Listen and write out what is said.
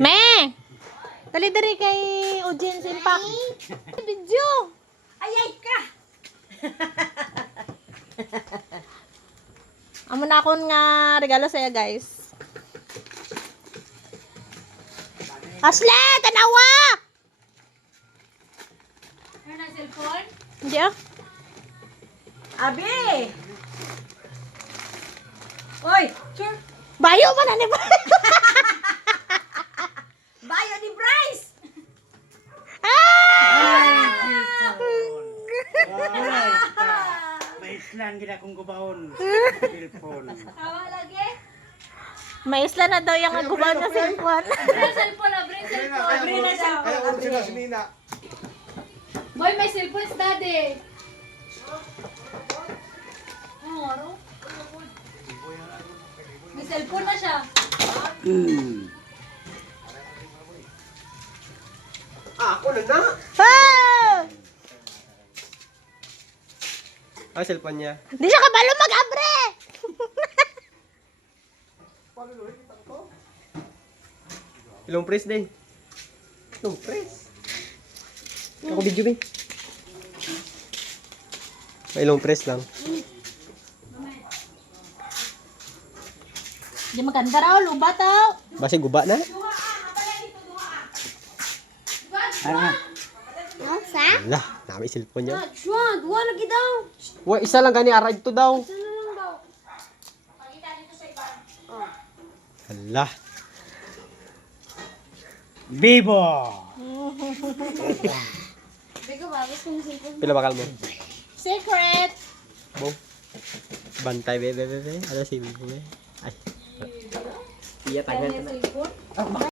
Me! Dali dari kay audience impact. Video! Ayay ka! Amo na akong nga regalo sa'yo, guys. Asle! Tanawa! Ano na cellphone? Hindi ah. Abi! Oy! Sure! Bayo man na ni Bayo ni Bryce! May islan gina kong gubaon. Cellphone. Tawa lagi? May isla na daw yung agubaw na cellphone. Bring cellphone na, bring cellphone. Bring na Kaya cellphone. ulo sila si Nina. Boy, may cellphone si daddy. Ano? May cellphone na siya. Ako na na. Ah! Cellphone niya. Di siya kabalo mag-abre! Ilong press din. Ilong press. Ako video ba? May ilong press lang. Di maganda raw, lubat raw. Basi guba na. No, sa? Lah, nami cellphone niya. Juan, duwa lagi daw. Wa isa lang gani ara ito daw. Ano lang daw? Hala. Bibo! Bigo ba? Gusto mo cellphone? Pila bakal mo? Secret! Bo. Bantay be. Ano si Bibo be? Ay. Iya tangan. Cellphone?